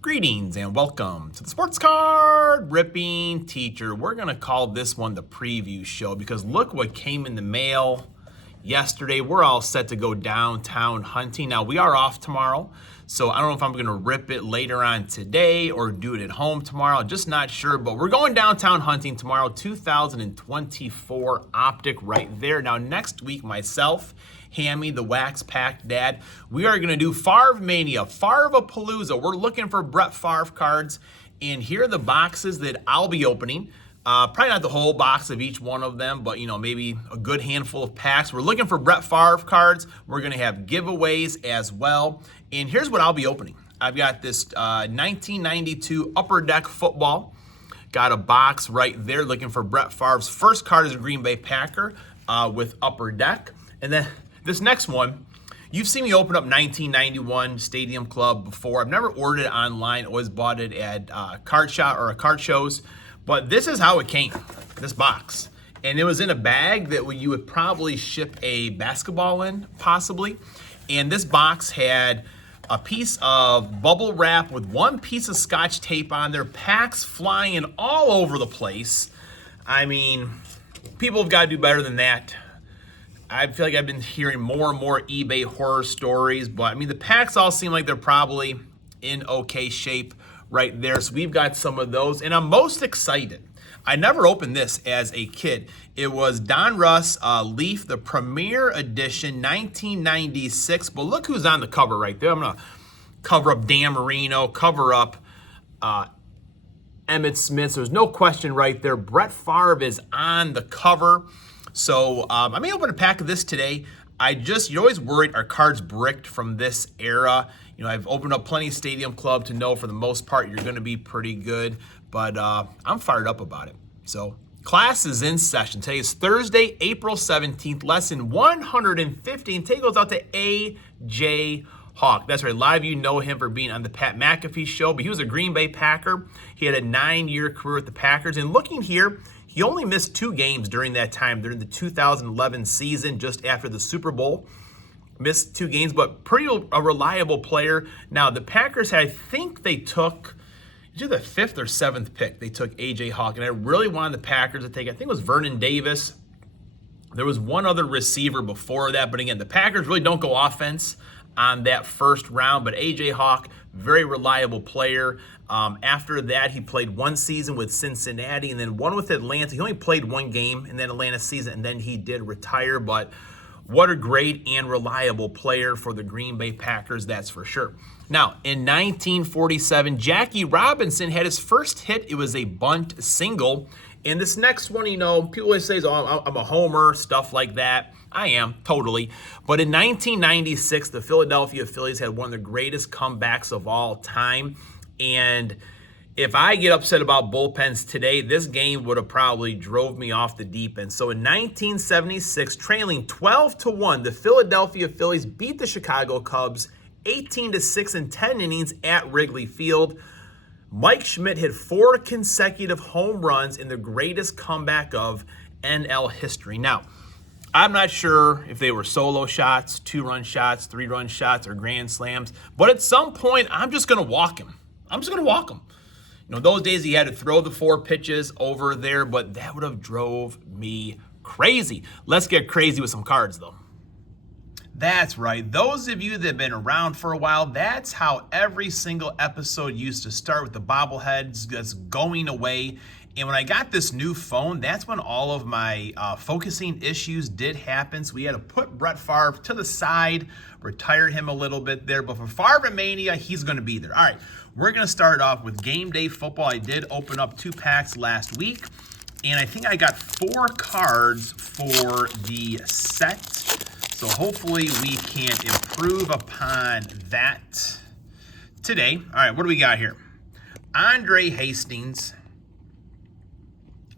Greetings and welcome to the Sports Card Ripping Teacher. We're going to call this one the preview show because look what came in the mail yesterday. We're all set to go downtown hunting. Now, we are off tomorrow, so I don't know if I'm going to rip it later on today or do it at home tomorrow. Just not sure, but we're going downtown hunting tomorrow, 2024 Optic right there. Now, next week, myself, Hammy, the wax-packed dad, we are going to do FavreMania, Favre-a-palooza. We're looking for Brett Favre cards, and here are the boxes that I'll be opening. Probably not the whole box of each one of them, but, maybe a good handful of packs. We're looking for Brett Favre cards. We're going to have giveaways as well, and here's what I'll be opening. I've got this 1992 Upper Deck football. Got a box right there looking for Brett Favre's first card as a Green Bay Packer with Upper Deck. And then this next one, you've seen me open up 1991 Stadium Club before. I've never ordered it online, always bought it at card shows. But this is how it came, this box. And it was in a bag that you would probably ship a basketball in, possibly. And this box had a piece of bubble wrap with one piece of Scotch tape on there, packs flying all over the place. I mean, people have got to do better than that. I feel like I've been hearing more and more eBay horror stories, but I mean, the packs all seem like they're probably in okay shape right there. So we've got some of those, and I'm most excited. I never opened this as a kid. It was Don Russ Leaf, the Premier Edition, 1996. But look who's on the cover right there. I'm going to cover up Dan Marino, cover up Emmitt Smith. So there's no question right there. Brett Favre is on the cover. So I may open a pack of this today. You're always worried, are cards bricked from this era? I've opened up plenty of Stadium Club to know for the most part you're going to be pretty good. But I'm fired up about it. So class is in session. Today is Thursday, April 17th, lesson 115. Today goes out to A.J. Hawk. That's right. A lot of you know him for being on the Pat McAfee show, but he was a Green Bay Packer. He had a 9-year career with the Packers. And looking here, he only missed 2 games during that time, during the 2011 season, just after the Super Bowl. Missed 2 games, but a reliable player. Now, the Packers, I think they took either the 5th or 7th pick. They took A.J. Hawk, and I really wanted the Packers to take, I think it was Vernon Davis. There was one other receiver before that, but again, the Packers really don't go offense on that first round, but A.J. Hawk, very reliable player. After that, he played 1 season with Cincinnati and then 1 with Atlanta. He only played 1 game in that Atlanta season, and then he did retire. But what a great and reliable player for the Green Bay Packers, that's for sure. Now, in 1947, Jackie Robinson had his first hit. It was a bunt single. And this next one, people always say, oh, I'm a homer, stuff like that. I am, totally. But in 1996, the Philadelphia Phillies had one of the greatest comebacks of all time. And if I get upset about bullpens today, this game would have probably drove me off the deep end. So in 1976, trailing 12-1, the Philadelphia Phillies beat the Chicago Cubs 18-6 in 10 innings at Wrigley Field. Mike Schmidt hit 4 consecutive home runs in the greatest comeback of NL history. Now, I'm not sure if they were solo shots, 2-run shots, 3-run shots, or grand slams, but at some point, I'm just going to walk him. Those days he had to throw the 4 pitches over there, but that would have drove me crazy. Let's get crazy with some cards, though. That's right. Those of you that have been around for a while, that's how every single episode used to start, with the bobbleheads just going away. And when I got this new phone, that's when all of my focusing issues did happen. So we had to put Brett Favre to the side, retire him a little bit there. But for FavreMania, he's going to be there. All right, we're going to start off with game day football. I did open up 2 packs last week, and I think I got 4 cards for the set. So hopefully we can improve upon that today. All right, what do we got here? Andre Hastings,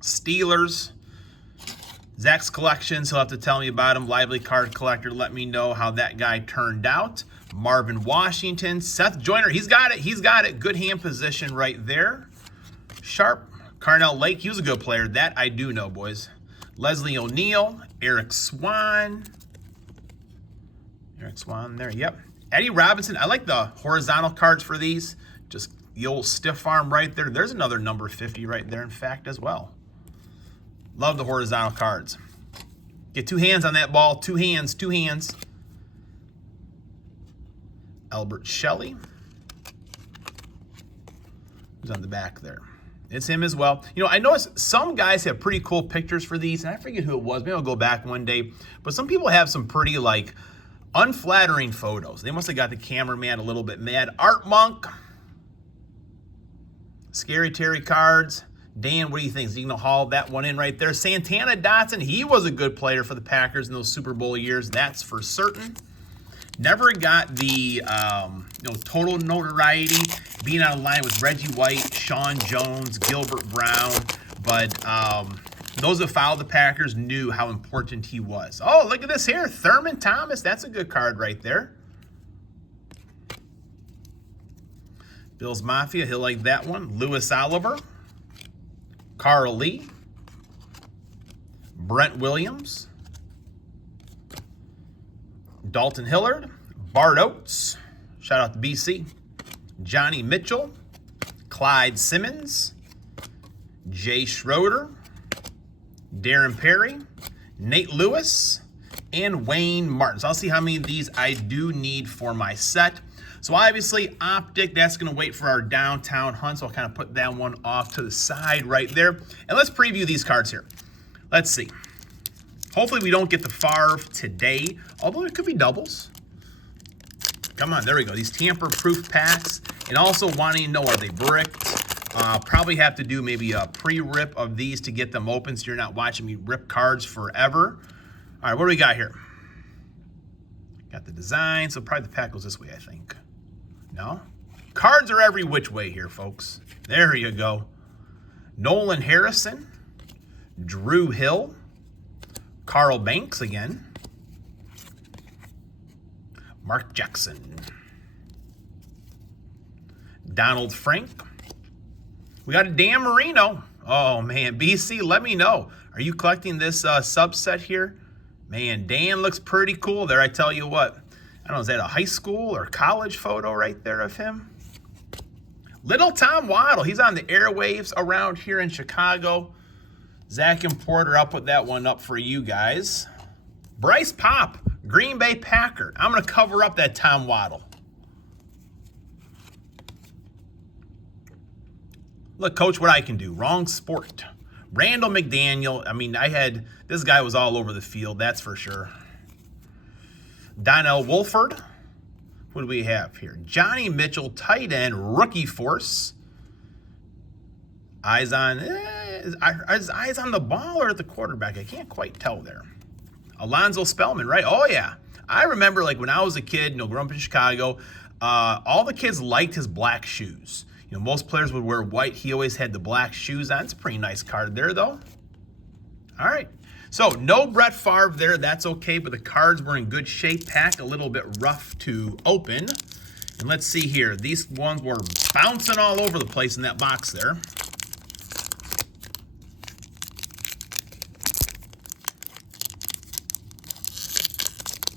Steelers, Zach's Collections. He'll have to tell me about him. Lively Card Collector. Let me know how that guy turned out. Marvin Washington, Seth Joyner. He's got it. Good hand position right there. Sharp, Carnell Lake. He was a good player. That I do know, boys. Leslie O'Neal, Eric Swan. Eric Swan there, yep. Eddie Robinson. I like the horizontal cards for these. Just The old stiff arm right there. There's another number 50 right there, in fact, as well. Love the horizontal cards. Get 2 hands on that ball. 2 hands, 2 hands. Albert Shelley. Who's on the back there? It's him as well. You know, I noticed some guys have pretty cool pictures for these, and I forget who it was. Maybe I'll go back one day. But some people have some pretty, like, unflattering photos. They must have got the cameraman a little bit mad. Art Monk. Scary Terry cards. Dan, what do you think? Is he going to haul that one in right there? Santana Dotson, he was a good player for the Packers in those Super Bowl years. That's for certain. Never got the total notoriety, being on a line with Reggie White, Sean Jones, Gilbert Brown. But those who followed the Packers knew how important he was. Oh, look at this here. Thurman Thomas. That's a good card right there. Bills Mafia, he'll like that one. Louis Oliver. Carl Lee. Brent Williams. Dalton Hillard. Bart Oates. Shout out to BC. Johnny Mitchell. Clyde Simmons. Jay Schroeder. Darren Perry. Nate Lewis. And Wayne Martin. So I'll see how many of these I do need for my set. So obviously, Optic, that's going to wait for our downtown hunt. So I'll kind of put that one off to the side right there. And let's preview these cards here. Let's see. Hopefully we don't get the Favre today, although it could be doubles. Come on, there we go. These tamper-proof packs. And also wanting to know, are they bricked? Probably have to do maybe a pre-rip of these to get them open so you're not watching me rip cards forever. All right, what do we got here? Got the design, so probably the pack goes this way, I think. No? Cards are every which way here, folks. There you go. Nolan Harrison. Drew Hill. Carl Banks again. Mark Jackson. Donald Frank. We got a Dan Marino. Oh, man. BC, let me know. Are you collecting this subset here? Man, Dan looks pretty cool there, I tell you what. I don't know, is that a high school or college photo right there of him? Little Tom Waddle, he's on the airwaves around here in Chicago. Zach and Porter, I'll put that one up for you guys. Bryce Pop, Green Bay Packer. I'm going to cover up that Tom Waddle. Look, Coach, what I can do. Wrong sport. Randall McDaniel. I mean, this guy was all over the field, that's for sure. Donnell Wolford. What do we have here? Johnny Mitchell, tight end, rookie force. Eyes on the ball or at the quarterback? I can't quite tell there. Alonzo Spellman, right? Oh, yeah. I remember, like, when I was a kid, growing up in Chicago, all the kids liked his black shoes. Most players would wear white. He always had the black shoes on. It's a pretty nice card there, though. All right. So, no Brett Favre there. That's okay, but the cards were in good shape. Pack a little bit rough to open. And let's see here. These ones were bouncing all over the place in that box there.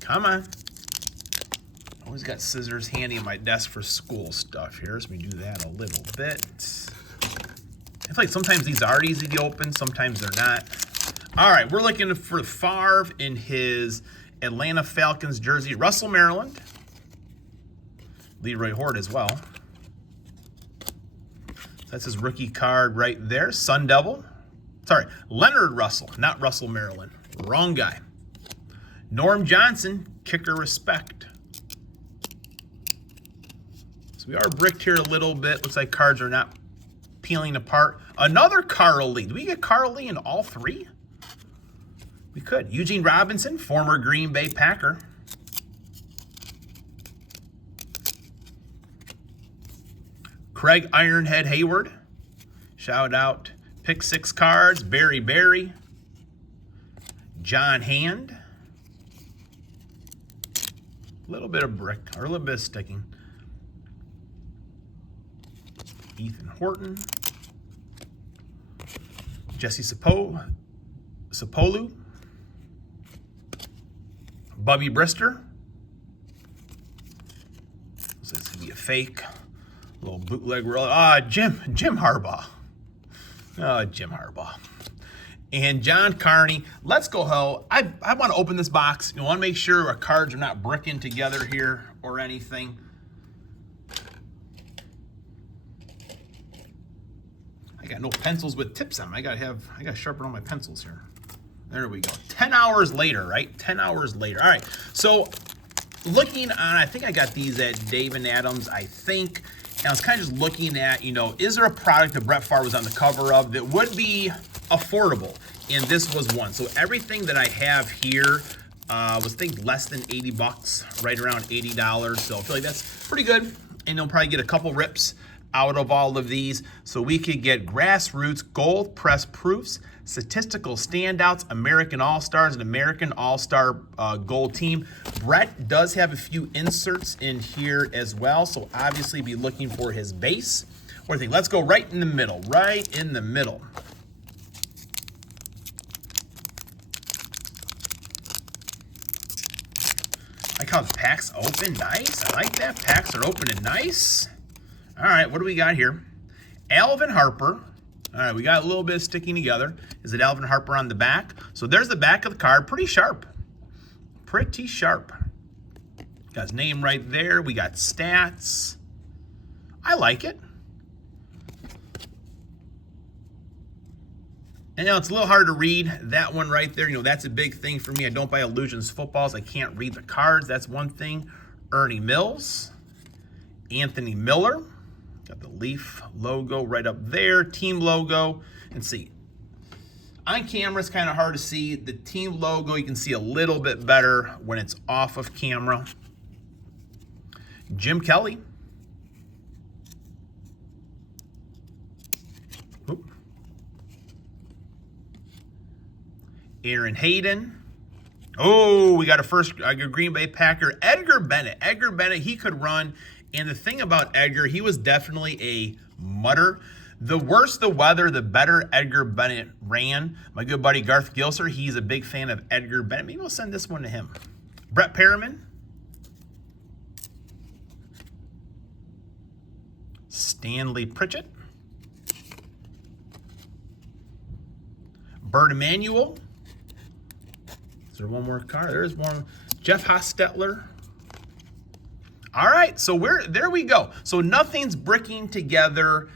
Come on. Always got scissors handy in my desk for school stuff here. So let me do that a little bit. I feel like sometimes these are easy to open, sometimes they're not. All right, we're looking for Favre in his Atlanta Falcons jersey. Russell, Maryland. Leroy Horde as well. That's his rookie card right there. Sun Devil. Sorry, Leonard Russell, not Russell, Maryland. Wrong guy. Norm Johnson, kicker respect. So we are bricked here a little bit. Looks like cards are not peeling apart. Another Carl Lee. Do we get Carl Lee in all three? We could. Eugene Robinson, former Green Bay Packer. Craig Ironhead Hayward. Shout out. Pick six cards. Barry Berry. John Hand. A little bit of brick, or a little bit of sticking. Ethan Horton. Jesse Sapolu. Bubby Brister. So this could be a fake. Little bootleg roll. Jim Harbaugh. Jim Harbaugh. And John Carney. Let's go, Ho. I want to open this box. You want to make sure our cards are not bricking together here or anything. I got no pencils with tips on them. I gotta sharpen all my pencils here. There we go. 10 hours later, right? 10 hours later. All right. So looking on, I think I got these at Dave and Adams, I think. And I was kind of just looking at, is there a product that Brett Favre was on the cover of that would be affordable? And this was one. So everything that I have here was, I think, less than 80 bucks, right around $80. So I feel like that's pretty good. And you'll probably get a couple rips out of all of these. So we could get Grassroots Gold Press Proofs, Statistical Standouts, American All-Stars, and American All-Star Gold Team. Brett does have a few inserts in here as well, so obviously be looking for his base. What do you think? Let's go right in the middle, right in the middle. I like how the packs open nice. I like that. Packs are opening nice. All right, what do we got here? Alvin Harper. All right, we got a little bit of sticking together. Is it Alvin Harper on the back? So there's the back of the card. Pretty sharp. Pretty sharp. Got his name right there. We got stats. I like it. And it's a little hard to read that one right there. That's a big thing for me. I don't buy Illusions footballs. I can't read the cards. That's one thing. Ernie Mills. Anthony Miller. Got the Leaf logo right up there. Team logo. And see, on camera it's kind of hard to see. The team logo you can see a little bit better when it's off of camera. Jim Kelly. Oop. Aaron Hayden. Oh, we got a first Green Bay Packer. Edgar Bennett. Edgar Bennett, he could run. And the thing about Edgar, he was definitely a mutter. The worse the weather, the better Edgar Bennett ran. My good buddy Garth Gilser, he's a big fan of Edgar Bennett. Maybe we'll send this one to him. Brett Perriman. Stanley Pritchett. Bert Emanuel. Is there one more card? There's one. Jeff Hostetler. All right, so there we go. So nothing's bricking together.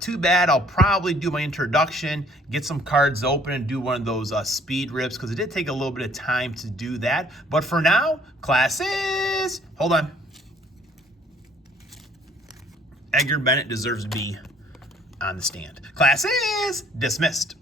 Too bad. I'll probably do my introduction, get some cards open, and do one of those speed rips, because it did take a little bit of time to do that. But for now, classes. Hold on. Edgar Bennett deserves to be on the stand. Class is dismissed.